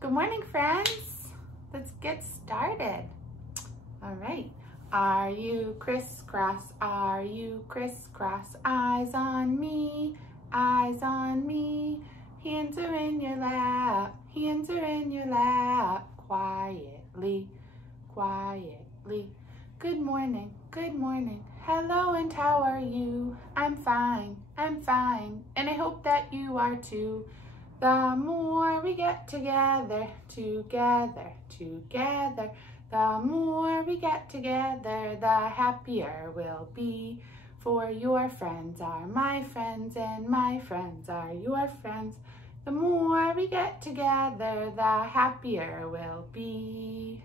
Good morning, friends. Let's get started. All right. Are you crisscross? Are you crisscross? Eyes on me, eyes on me. Hands are in your lap, hands are in your lap. Quietly, quietly. Good morning, good morning. Hello, and how are you? I'm fine, and I hope that you are too. The more we get together, together, the more we get together, the happier we'll be. For your friends are my friends, and my friends are your friends. The more we get together, the happier we'll be.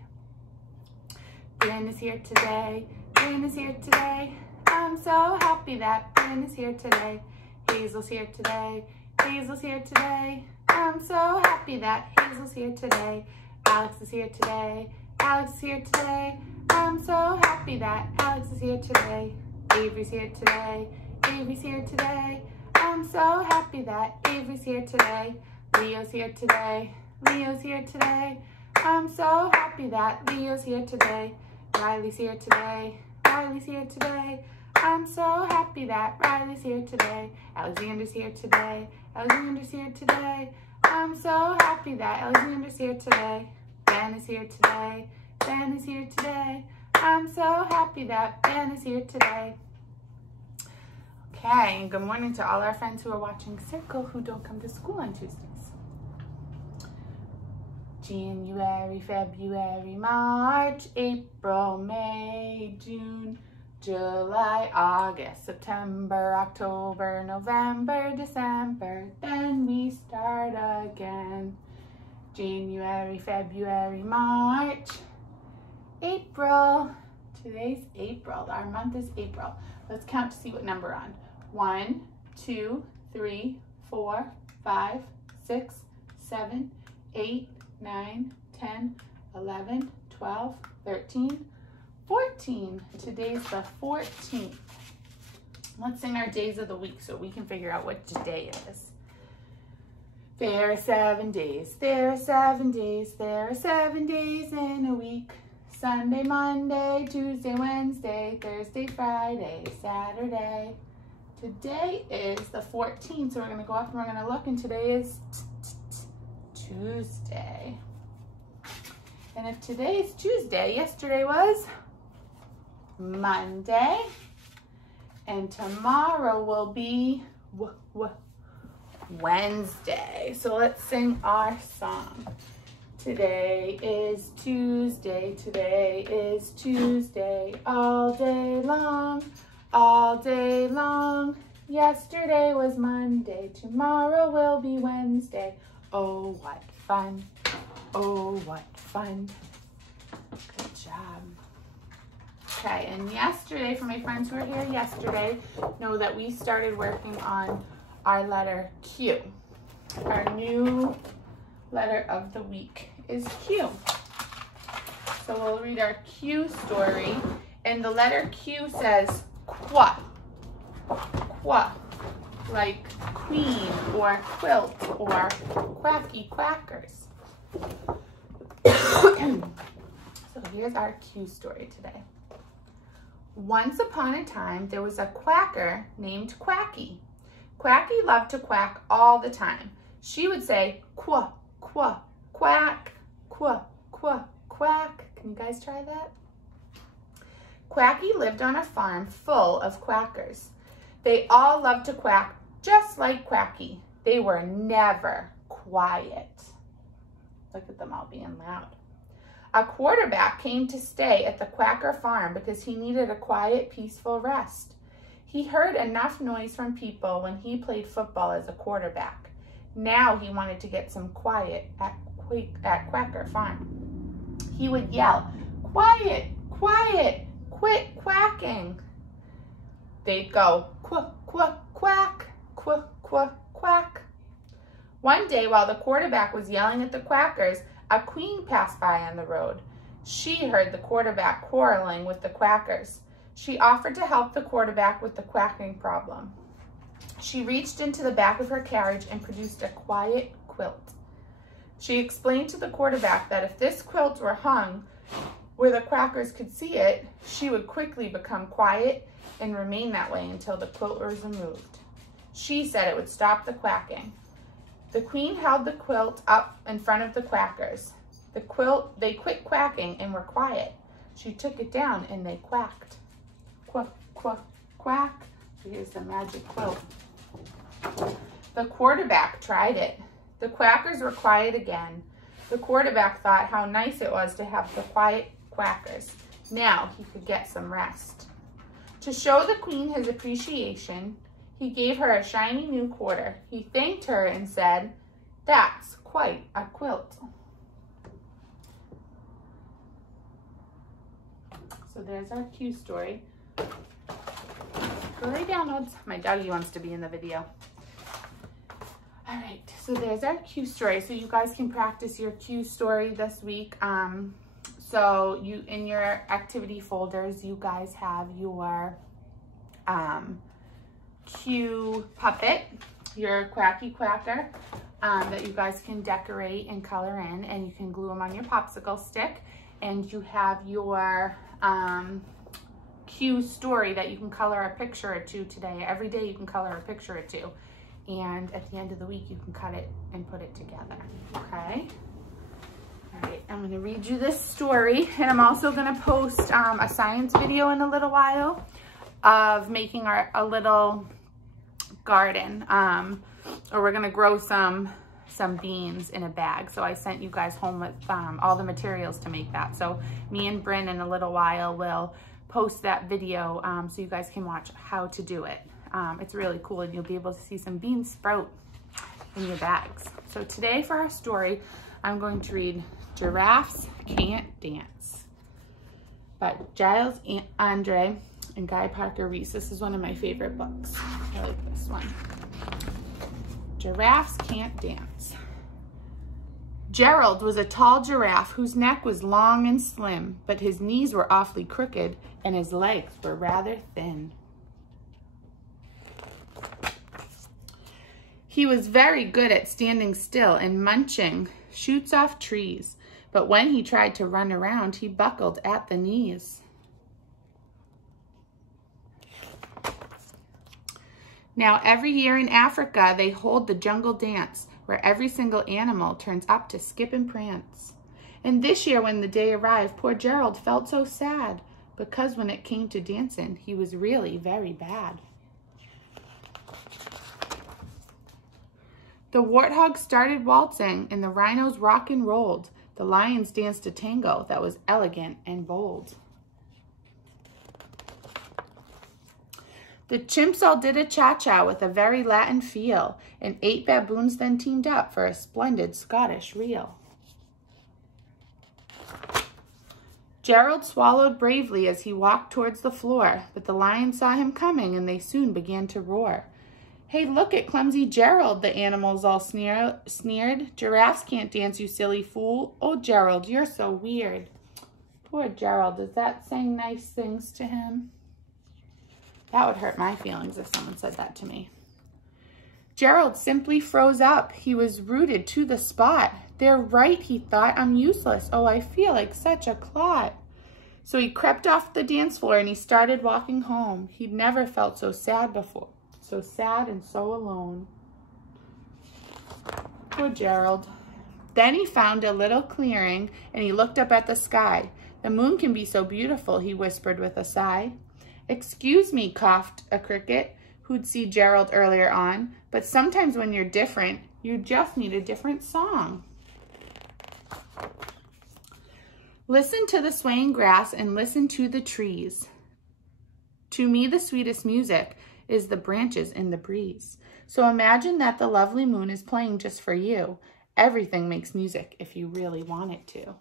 Bryn is here today, Bryn is here today. I'm so happy that Bryn is here today. Hazel's here today, Hazel's here today. I'm so happy that Hazel's here today. Alex is here today, Alex is here today. I'm so happy that Alex is here today. Avery's here today, Avery's here today. I'm so happy that Avery's here today. Leo's here today, Leo's here today. I'm so happy that Leo's here today. Riley's here today, Riley's here today. I'm so happy that Riley's here today. Alexander's here today, Alexander's here today. I'm so happy that Alexander's here today. Ben is here today, Ben is here today. I'm so happy that Ben is here today. Okay, and good morning to all our friends who are watching Circle who don't come to school on Tuesdays. January, February, March, April, May, June, July, August, September, October, November, December. Then we start again. January, February, March, April. Today's April. Our month is April. Let's count to see what number we're on. 1, 2, 3, 4, 5, 6, 7, 8, 9, 10, 11, 12, 13, 14. Today's the 14th. Let's sing our days of the week so we can figure out what day it is. There are 7 days, there are 7 days, there are 7 days in a week. Sunday, Monday, Tuesday, Wednesday, Thursday, Friday, Saturday. Today is the 14th, so we're going to go up and we're going to look, and today is Tuesday. And if today is Tuesday, yesterday was Monday, and tomorrow will be Wednesday. So let's sing our song. Today is Tuesday, today is Tuesday, all day long, all day long. Yesterday was Monday, tomorrow will be Wednesday. Oh, what fun, oh, what fun. Good job. Okay, and yesterday, for my friends who were here yesterday, know that we started working on our letter Q. Our new letter of the week is Q. So we'll read our Q story, and the letter Q says qua, qua, like queen or quilt or quacky quackers. So here's our Q story today. Once upon a time, there was a quacker named Quacky. Quacky loved to quack all the time. She would say, qua, qua, quack, qua, qua, quack. Can you guys try that? Quacky lived on a farm full of quackers. They all loved to quack just like Quacky. They were never quiet. Look at them all being loud. A quarterback came to stay at the quacker farm because he needed a quiet, peaceful rest. He heard enough noise from people when he played football as a quarterback. Now he wanted to get some quiet at Quacker Farm. He would yell, "Quiet, quiet, quit quacking." They'd go, "Quack, quack, quack, quack, quack, quack." One day, while the quarterback was yelling at the quackers, a queen passed by on the road. She heard the quarterback quarreling with the quackers. She offered to help the quarterback with the quacking problem. She reached into the back of her carriage and produced a quiet quilt. She explained to the quarterback that if this quilt were hung where the quackers could see it, she would quickly become quiet and remain that way until the quilt was removed. She said it would stop the quacking. The queen held the quilt up in front of the quackers. They quit quacking and were quiet. She took it down and they quacked. Quack, quack, quack. Here's the magic quilt. The quarterback tried it. The quackers were quiet again. The quarterback thought how nice it was to have the quiet quackers. Now he could get some rest. To show the queen his appreciation, he gave her a shiny new quarter. He thanked her and said, "That's quite a quilt." So there's our Q story. Hurry downloads. My doggy wants to be in the video. All right, so there's our Q story. So you guys can practice your Q story this week. So you, in your activity folders, you guys have your Q puppet, your Quacky Quacker, that you guys can decorate and color in, and you can glue them on your popsicle stick. And you have your Q story that you can color a picture or two today. Every day you can color a picture or two. And at the end of the week, you can cut it and put it together, okay? All right, I'm gonna read you this story, and I'm also gonna post a science video in a little while of making a little garden, or we're gonna grow some beans in a bag. So I sent you guys home with all the materials to make that. So me and Bryn in a little while will post that video so you guys can watch how to do it. It's really cool, and you'll be able to see some beans sprout in your bags. So today for our story, I'm going to read Giraffes Can't Dance by Giles Andre and Guy Parker Reese. This is one of my favorite books. I like this one. Giraffes Can't Dance. Gerald was a tall giraffe whose neck was long and slim, but his knees were awfully crooked and his legs were rather thin. He was very good at standing still and munching shoots off trees, but when he tried to run around, he buckled at the knees. Now, every year in Africa, they hold the jungle dance, where every single animal turns up to skip and prance. And this year, when the day arrived, poor Gerald felt so sad, because when it came to dancing, he was really very bad. The warthogs started waltzing, and the rhinos rock and rolled. The lions danced a tango that was elegant and bold. The chimps all did a cha-cha with a very Latin feel, and 8 baboons then teamed up for a splendid Scottish reel. Gerald swallowed bravely as he walked towards the floor, but the lions saw him coming, and they soon began to roar. "Hey, look at clumsy Gerald," the animals all sneered. "Giraffes can't dance, you silly fool. Oh, Gerald, you're so weird." Poor Gerald, is that saying nice things to him? That would hurt my feelings if someone said that to me. Gerald simply froze up. He was rooted to the spot. "They're right," he thought. "I'm useless. Oh, I feel like such a clot." So he crept off the dance floor and he started walking home. He'd never felt so sad before. So sad and so alone. Poor Gerald. Then he found a little clearing and he looked up at the sky. "The moon can be so beautiful," he whispered with a sigh. "Excuse me," coughed a cricket who'd see Gerald earlier on, "but sometimes when you're different, you just need a different song." Listen to the swaying grass and listen to the trees. To me, the sweetest music is the branches in the breeze. So imagine that the lovely moon is playing just for you. Everything makes music if you really want it to.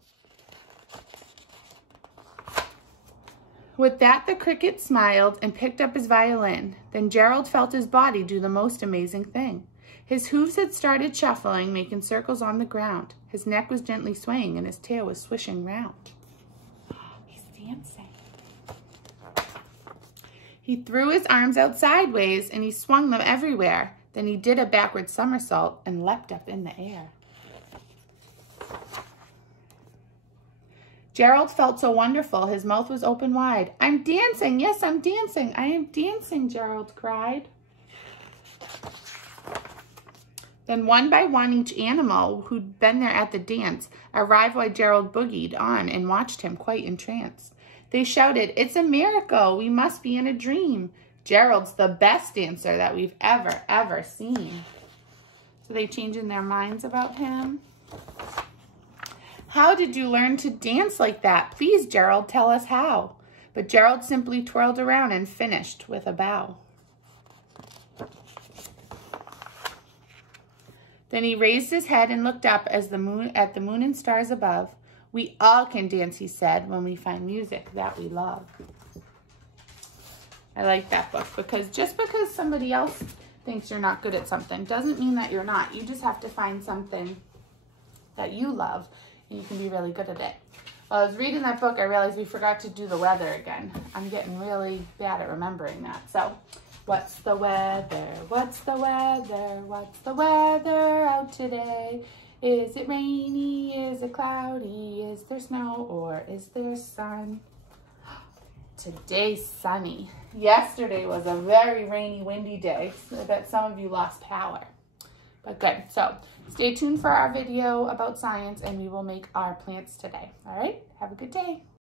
With that, the cricket smiled and picked up his violin. Then Gerald felt his body do the most amazing thing. His hooves had started shuffling, making circles on the ground. His neck was gently swaying and his tail was swishing round. He's dancing. He threw his arms out sideways and he swung them everywhere. Then he did a backward somersault and leapt up in the air. Gerald felt so wonderful. His mouth was open wide. I'm dancing. Yes, I'm dancing. I am dancing, Gerald cried. Then one by one, each animal who'd been there at the dance arrived while Gerald boogied on and watched him quite entranced. They shouted, "It's a miracle. We must be in a dream. Gerald's the best dancer that we've ever seen." So they changing their minds about him. How did you learn to dance like that? Please, Gerald, tell us how. But Gerald simply twirled around and finished with a bow. Then he raised his head and looked up at the moon and stars above. We all can dance, he said, when we find music that we love. I like that book because just because somebody else thinks you're not good at something doesn't mean that you're not. You just have to find something that you love and you can be really good at it. While I was reading that book, I realized we forgot to do the weather again. I'm getting really bad at remembering that. So, what's the weather? What's the weather? What's the weather out today? Is it rainy? Is it cloudy? Is there snow or is there sun? Today's sunny. Yesterday was a very rainy, windy day. So I bet some of you lost power. But good. So stay tuned for our video about science and we will make our plants today. All right? Have a good day.